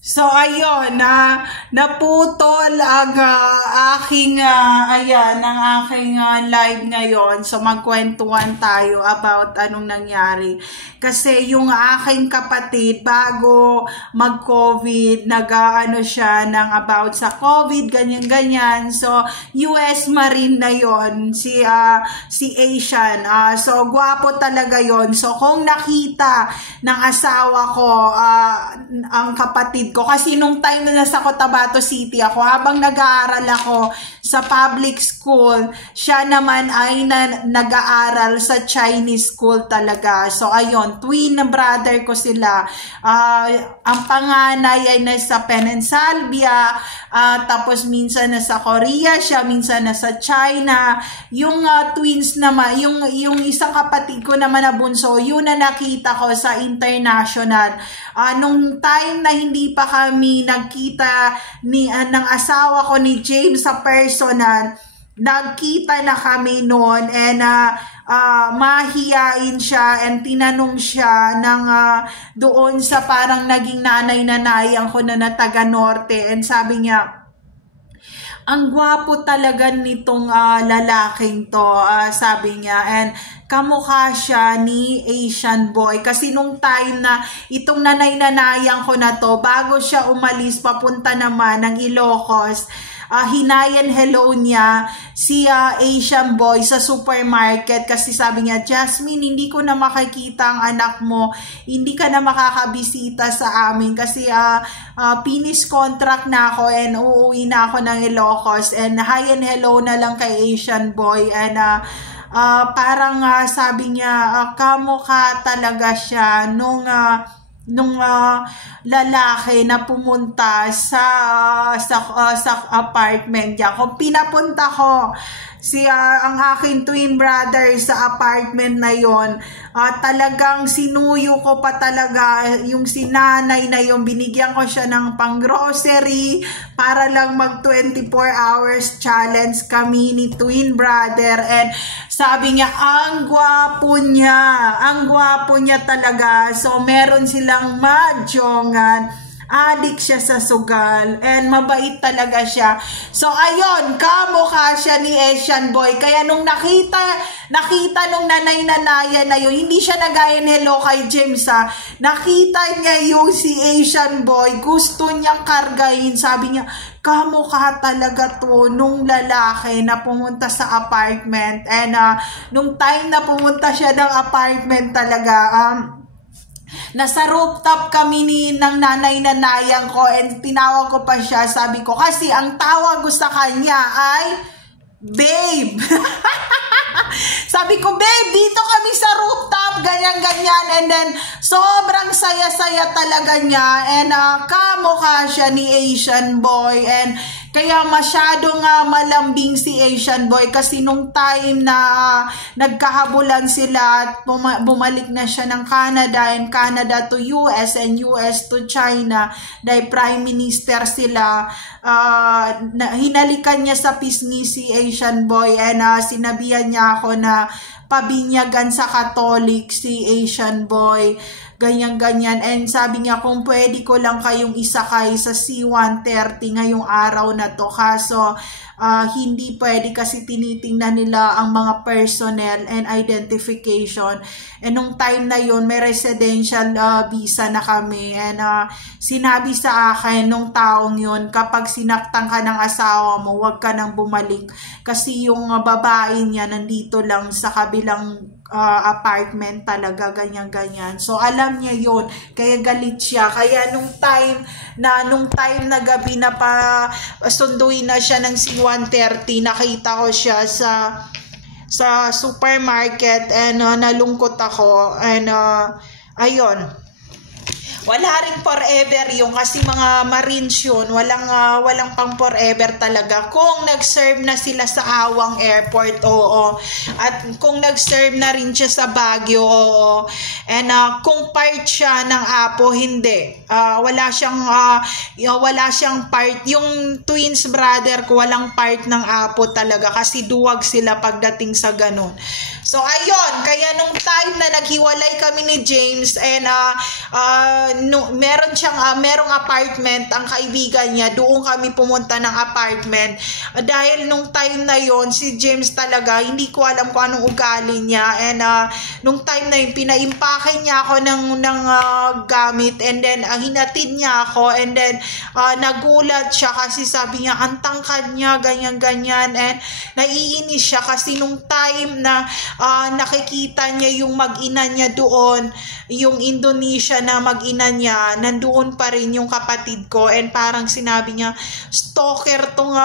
So ayun, naputol ang aking live ngayon. So magkwentuhan tayo about anong nangyari. Kasi yung aking kapatid bago mag-COVID, siya ng about sa COVID, ganyan-ganyan. So US Marine na yon, si Asian. So gwapo talaga yon. So kung nakita ng asawa ko ang kapatid ko, kasi nung time na nasa Cotabato City ako, habang nag-aaral ako sa public school, siya naman ay nag-aaral sa Chinese school talaga. So ayun, twin brother ko sila. Ang panganay ay nasa Penensalvia, tapos minsan nasa Korea siya, minsan nasa China. Yung twins naman, yung isang kapatid ko naman na bunso, yun na nakita ko sa international. Nung time na hindi pa kami nagkita ng asawa ko ni James sa personal, nagkita na kami noon, and mahiyain siya, and tinanong siya ng doon sa parang naging nanay-nanayan ko na taga Norte, and sabi niya, ang gwapo talaga nitong lalaking to, sabi niya, and kamukha siya ni Asian boy. Kasi nung time na itong nanay-nanayan ko na to, bago siya umalis papunta naman ng Ilocos, hinayan hello niya si Asian boy sa supermarket, kasi sabi niya, Jasmine, hindi ko na makikita ang anak mo, hindi ka na makakabisita sa amin kasi finish contract na ako and uuwi na ako ng Ilocos, and hi and hello na lang kay Asian boy. And parang sabi niya, kamukha talaga siya nung lalaki na pumunta sa apartment niya. Kung pinapunta ko ang aking twin brother sa apartment na yon, talagang sinuyo ko pa talaga yung sinanay na yon. Binigyan ko siya ng pang-grocery para lang mag 24 hours challenge kami ni twin brother, and sabi niya, ang gwapo niya talaga. So meron silang majongan, adik siya sa sugal, and mabait talaga siya. So ayun, kamukha siya ni Asian boy. Kaya nung nakita nung nanay-nanaya na yun, hindi siya nagayan hello kay James, nakita niya yung si Asian boy, gusto niyang kargahin. Sabi niya, kamukha talaga to nung lalaki na pumunta sa apartment. And nung time na pumunta siya ng apartment talaga, nasa rooftop kami ng nanay-nanayan ko, and tinawag ko pa siya. Sabi ko, kasi ang tawag ko sa kanya ay babe. Sabi ko, babe, dito kami sa rooftop, ganyan-ganyan. And then sobrang saya-saya talaga niya, and kamukha siya ni Asian boy. And kaya masyadong malambing si Asian boy, kasi nung time na nagkahabulan sila at bumalik na siya ng Canada, and Canada to US and US to China, dahil prime minister sila, hinalikan niya sa pisngi si Asian boy, and sinabihan niya ako na pabinyagan sa Catholic si Asian boy, ganyan-ganyan. And sabi niya, kung pwede ko lang kayong isakay sa C-130 ngayong araw na to, kaso hindi pwede kasi tinitingnan nila ang mga personnel and identification. And nung time na yun, may residential visa na kami, and sinabi sa akin nung taong yun, kapag sinaktan ka ng asawa mo, huwag ka nang bumalik, kasi yung babae niya nandito lang sa kabilang apartment talaga, ganyan-ganyan. So alam niya yun, kaya galit siya. Kaya nung time na gabi na pa sunduin na siya ng C-130, nakita ko siya sa supermarket, and nalungkot ako. And ayun, wala rin forever yung, kasi mga Marines yun, walang pang forever talaga. Kung nag-serve na sila sa Awang Airport, oo, at kung nag-serve na rin siya sa Baguio, oo, and kung part siya ng Apo, hindi. Wala siyang part. Yung twins brother ko, walang part ng Apo talaga, kasi duwag sila pagdating sa ganun. So ayun, kaya nung time na naghiwalay kami ni James and merong apartment ang kaibigan niya, doon kami pumunta ng apartment. Dahil nung time na yon si James talaga, hindi ko alam kung anong ugali niya, and nung time na yun, pinaimpake niya ako ng gamit, and then hinatid niya ako, and then nagulat siya kasi sabi niya, ang tangkad niya, ganyan-ganyan, and naiinis siya kasi nung time na nakikita niya yung mag-ina niya doon, yung Indonesia na mag-ina niya, nandoon pa rin yung kapatid ko, and parang sinabi niya, stalker tong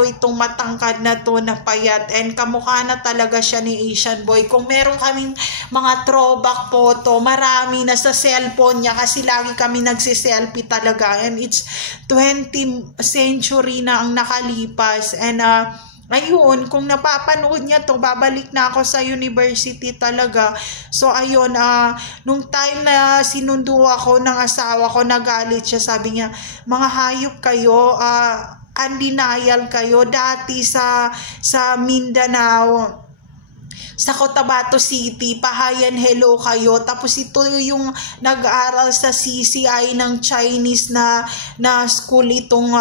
itong matangkad na to na payat, and kamukha na talaga siya ni Asian boy. Kung meron kaming mga throwback photo, marami na sa cellphone niya kasi lagi kami nagsiselfie talaga, and it's 20th century na ang nakalipas, and ayun, kung napapanood niya to, babalik na ako sa university talaga. So ayun, nung time na sinundo ako ng asawa ko, nagalit siya, sabi niya, mga hayop kayo, undenial kayo, dati sa Mindanao, sa Cotabato City, pahayan hello kayo, tapos ito yung nag-aaral sa CCI ng Chinese na school, itong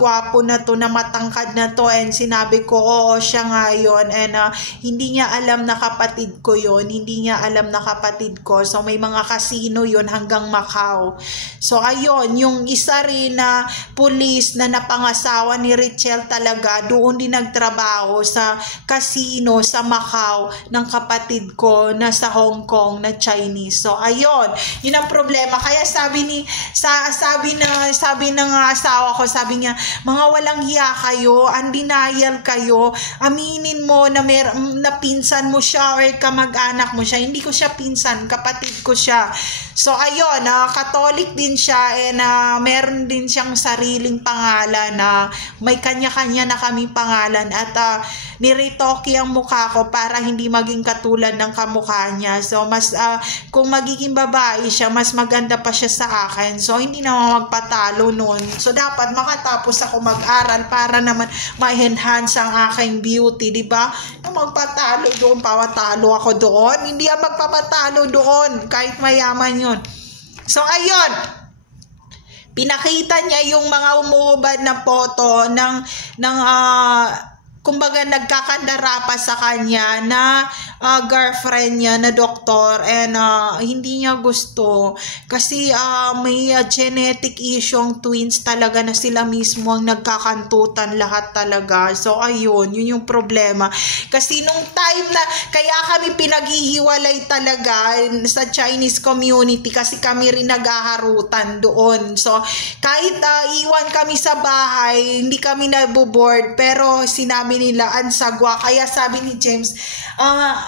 gwapo na to, na matangkad na to, and sinabi ko, oo, siya nga yun, and hindi niya alam na kapatid ko yun, so may mga casino yun hanggang Macau. So ayun, yung isa rin na police na napangasawa ni Richelle talaga, doon din nagtrabaho sa casino sa Macau ng kapatid ko na sa Hong Kong na Chinese. So ayun, yun ang problema. Kaya sabi ng asawa ko, sabi niya, mga walang hiya kayo, undenial kayo, aminin mo na pinsan mo siya or kamag-anak mo siya. Hindi ko siya pinsan, kapatid ko siya. So ayun, Catholic din siya, and meron din siyang sariling pangalan, na may kanya-kanya na kaming pangalan, at niretoke ang mukha ko para hindi maging katulad ng kamukha niya. So mas kung magiging babae siya, mas maganda pa siya sa akin. So hindi naman magpatalo noon. So dapat makatapos ako mag-aral para naman ma-enhance ang aking beauty, di ba? Magpatalo doon, pawatalo ako doon. Hindi ang magpapatalo doon kahit mayaman yun. So ayun, pinakita niya yung mga umuubad na photo ng kumbaga nagkakandara pa sa kanya na girlfriend niya na doktor, and hindi niya gusto kasi may genetic issue ang twins talaga, na sila mismo ang nagkakantutan lahat talaga. So ayun, yun yung problema. Kasi nung time na kaya kami pinaghihiwalay talaga sa Chinese community, kasi kami rin naghaharutan doon. So kahit iwan kami sa bahay, hindi kami naboboard, pero sinabi nila ansagwa. Kaya sabi ni James,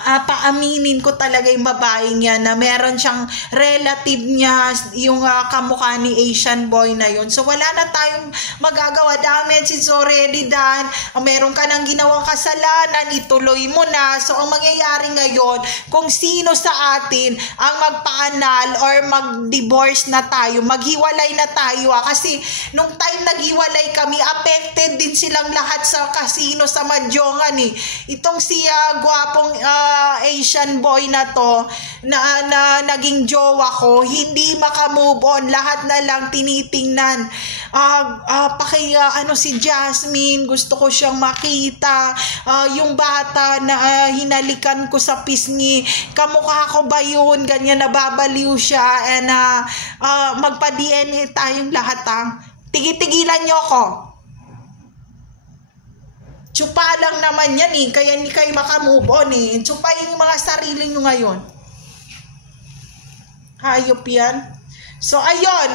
paaminin ko talaga yung babae niya na meron siyang relative niya, yung kamukha ni Asian boy na yun. So wala na tayong magagawa, damage is already done. Meron ka ng ginawang kasalanan, ituloy mo na. So ang mangyayari ngayon, kung sino sa atin ang magpa-annul or mag-divorce na tayo, maghiwalay na tayo, kasi nung time naghiwalay kami, affected din silang lahat sa casino sa Madjongan eh. Itong si gwapong Asian boy na to na naging jowa ko, hindi makamove on, lahat na lang tinitingnan. Si Jasmine, gusto ko siyang makita. Yung bata na hinalikan ko sa pisngi, kamukha ko ba yun? Ganyan, nababaliw siya, and magpa-DNA tayong lahat. Tigitigilan nyo ko. Tsupa lang naman yan eh, kaya hindi kayo makamove on eh. Tsupayin yung mga sarili nyo ngayon. Hayop yan. So ayun,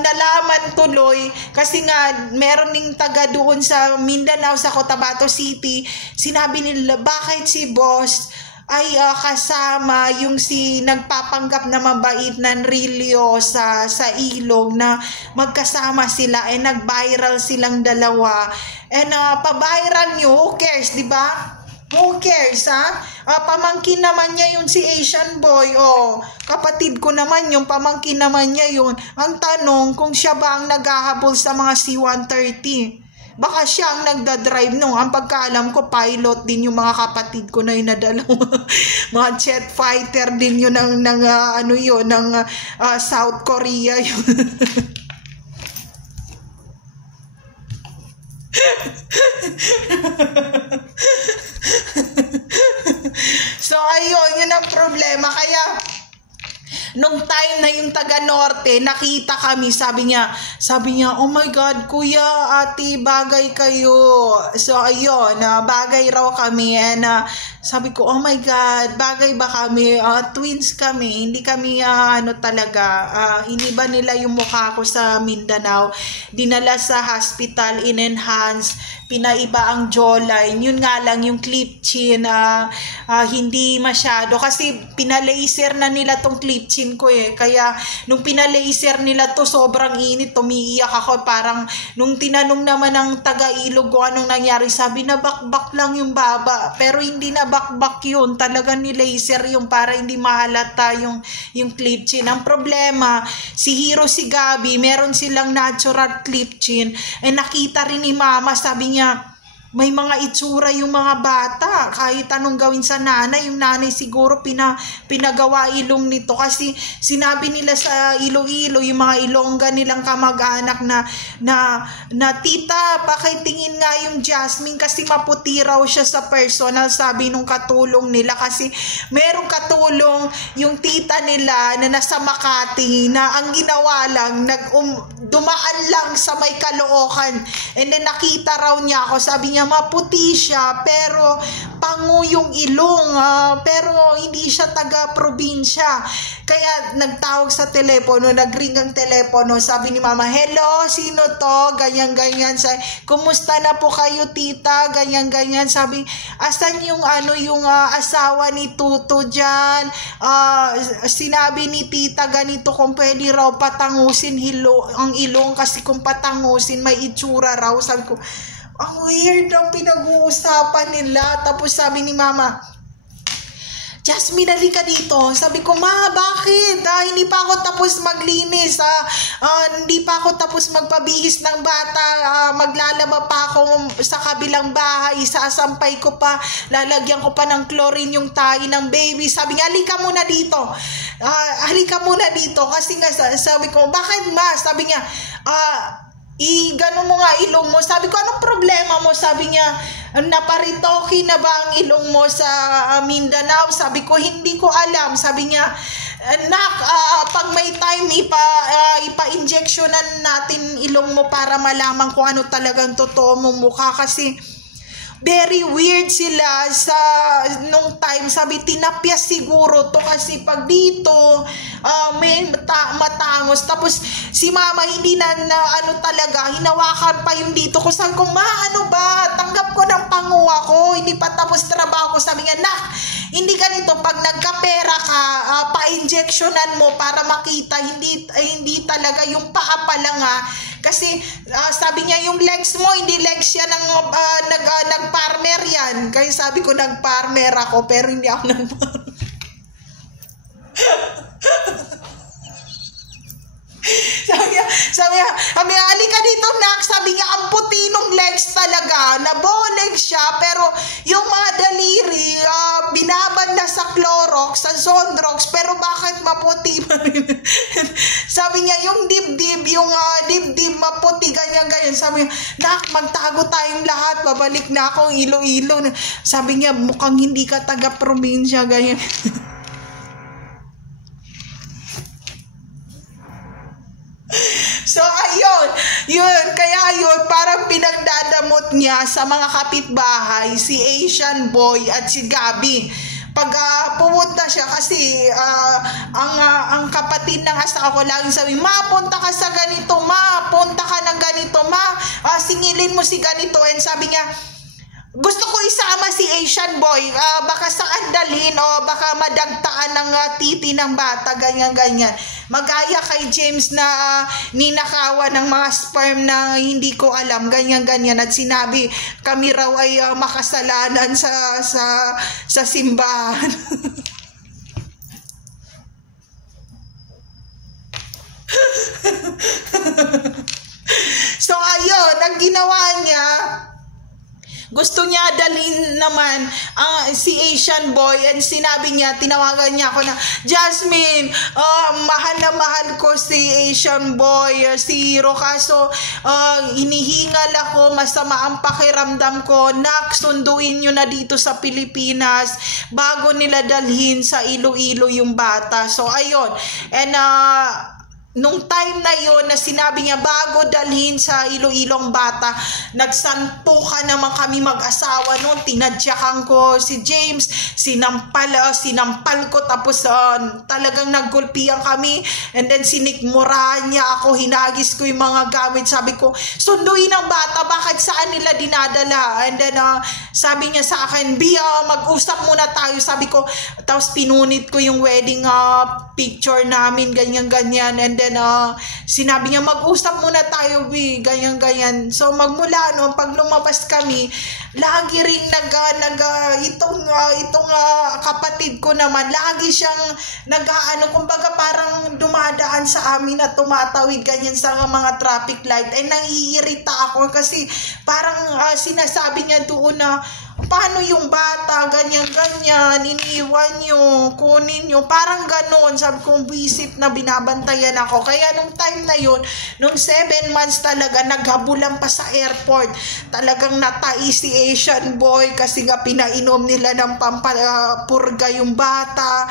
nalaman tuloy, kasi nga meron ding taga doon sa Mindanao, sa Cotabato City, sinabi nila, bakit si boss ay kasama yung si nagpapanggap na mabait na Rilio sa ilog, na magkasama sila, nag-viral silang dalawa, pa-viral nyo, who cares, di ba? Who cares, ha? Pamangkin naman niya yun si Asian boy, kapatid ko naman yung pamangkin naman niya yun. Ang tanong, kung siya ba ang naghahabol sa mga C-130? baka siya ang nagdadrive nung. Ang pagkaalam ko, pilot din yung mga kapatid ko na inadala. Mga jet fighter din yun ng South Korea yun. So ayun, yun ang problema. Kaya nung time na yung taga-norte, nakita kami, sabi niya, oh my God, kuya, ate, bagay kayo. So, ayun, bagay raw kami. And sabi ko, oh my God, bagay ba kami? Twins kami. Hindi kami, iniba nila yung mukha ko sa Mindanao. Dinala sa hospital, in-enhance, pinaiba ang jawline. Yun nga lang, yung clip chin, hindi masyado. Kasi pinalaser na nila tong clip chin ko eh. Kaya nung pinalaser nila to, sobrang init, tumiiyak ako. Parang nung tinanong naman ng taga-Ilog ko anong nangyari, sabi na bakbak lang yung baba. Pero hindi na bakbak yun. Talaga ni laser yung para hindi mahalata yung clip chin. Ang problema, si Hero, si Gabi, meron silang natural clip chin. Eh nakita rin ni Mama, sabi niya, may mga itsura yung mga bata. Kahit anong gawin sa nanay, yung nanay siguro pinagawa ilong nito. Kasi sinabi nila sa Iloilo, yung mga Ilongga nilang kamag-anak na tita, pakitingin nga yung Jasmine kasi maputi raw siya sa personal, sabi nung katulong nila. Kasi merong katulong yung tita nila na nasa Makati na ang ginawa lang, dumaan lang sa may Caloocan. And then nakita raw niya ako, sabi niya, maputi siya pero pango yung ilong, pero hindi siya taga-probinsya. Kaya nagtawag sa telepono, nagring ang telepono, sabi ni Mama, hello, sino to? Ganyan-ganyan. Kumusta na po kayo, tita? Ganyan-ganyan. Sabi, asan yung asawa ni Tuto dyan? Sinabi ni tita ganito, kung pwede raw patangusin ang ilong kasi kung patangusin may itsura raw. Sabi ko, ang weird ang pinag-uusapan nila. Tapos sabi ni Mama, Jasmine, halika dito. Sabi ko, Ma, bakit? Hindi pa ako tapos maglinis. Hindi pa ako tapos magpabihis ng bata. Maglalaba pa ako sa kabilang bahay. Sasampay ko pa. Lalagyan ko pa ng chlorine yung tahi ng baby. Sabi niya, halika muna dito. Halika muna dito. Kasi nga, sabi ko, bakit, Ma? Sabi niya, gano'n mo nga ilong mo. Sabi ko, anong problema mo? Sabi niya, naparitoki na ba ang ilong mo sa Mindanao? Sabi ko, hindi ko alam. Sabi niya, nak, pag may time, ipa-injectionan natin ilong mo para malaman kung ano talagang totoo mong mukha. Kasi very weird sila nung time. Sabi, tinapyas siguro to kasi pag dito may matangos. Tapos si Mama hindi talaga, hinawakan pa yung dito ko. Sabi ko, Ma, ano ba? Tanggap ko ng panguha ko. Hindi pa tapos trabaho ko. Sabi niya, nak, hindi ganito. Pag nagkapera ka, pa-injectionan mo para makita. Hindi talaga yung paa pa lang Kasi sabi niya, yung legs mo, hindi legs yan nag-farmer yan. Kaya sabi ko, nag-farmer ako, pero hindi ako nag-farmer. Sabi niya, halika dito, nak. Sabi niya, ang puti nung legs talaga. Naboleg siya, pero yung mga daliri, binabad na sa Clorox, sa Zondrox, pero bakit maputi pa rin? Sabi niya, yung dibdib maputi, ganyan. Sabi niya, nak, magtago tayong lahat, babalik na akong Iloilo. Sabi niya, mukhang hindi ka taga-probinsya, ganyan. So, kaya parang pinagdadamot niya sa mga kapitbahay, si Asian boy at si Gabi. Pag pumunta siya kasi ang kapatid ng asawa ko laging sabi, Ma, punta ka sa ganito, Ma, punta ka ng ganito, Ma, singilin mo si ganito. And sabi niya, gusto ko isama si Asian boy, baka saan dalhin o baka madagtaan ng titi ng bata, ganyan. Magaya kay James na ninakawan ng mga sperm na hindi ko alam, ganyan. At sinabi, kami raw ay makasalanan sa simbahan. So ayun, ang ginawa niya, gusto niya dalhin naman si Asian boy, and sinabi niya, tinawagan niya ako na, Jasmine, mahal na mahal ko si Asian boy, si Hiro, kaso inihingal ako, masama ang pakiramdam ko, nak, sunduin nyo na dito sa Pilipinas bago nila dalhin sa Iloilo yung bata. So ayun, and nung time na yon na sinabi niya bago dalhin sa Iloilo ang bata, nagsampukan naman kami mag-asawa noon. Tinadyakan ko si James, sinampal ko, tapos talagang naggulpian kami, and then sinikmurahan niya ako, hinagis ko yung mga gamit. Sabi ko, sunduin ang bata, bakit saan nila dinadala? And then sabi niya sa akin, Bia, mag-usap muna tayo. Sabi ko, tapos pinunit ko yung wedding picture namin, ganyan-ganyan, and then sinabi niya, mag-usap muna tayo, Bi, ganyan-ganyan. So magmula noon, pag lumabas kami, lagi rin itong kapatid ko naman, lagi siyang kumbaga parang dumadaan sa amin at tumatawid ganyan sa mga traffic light, ay naiirita ako kasi parang sinasabi niya doon na, paano yung bata, ganyan-ganyan, iniwan nyo, kunin nyo, parang ganon. Sabi ko, visit na binabantayan ako. Kaya nung time na yun, nung 7 months talaga, naghabulan pa sa airport. Talagang natai si Asian boy kasi nga pinainom nila ng pampapurga yung bata.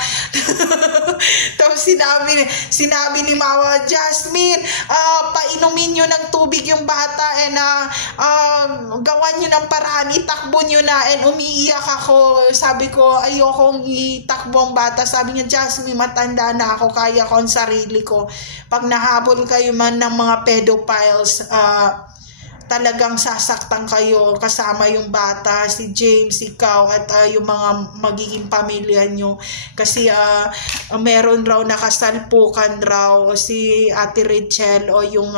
Tapos sinabi ni Mama, Jasmine, painumin nyo ng tubig yung bata, and gawan nyo ng paraan, itakbo nyo na. And umiiyak ako. Sabi ko, ayokong itakbo ang bata. Sabi niya, Jasmine, matanda na ako, kaya ko ang sarili ko. Pag nahabol kayo man ng mga pedophiles, talagang sasaktan kayo, kasama yung bata, si James, ikaw, at yung mga magiging pamilya nyo. Kasi meron raw nakasalpukan raw si Ate Rachel, o yung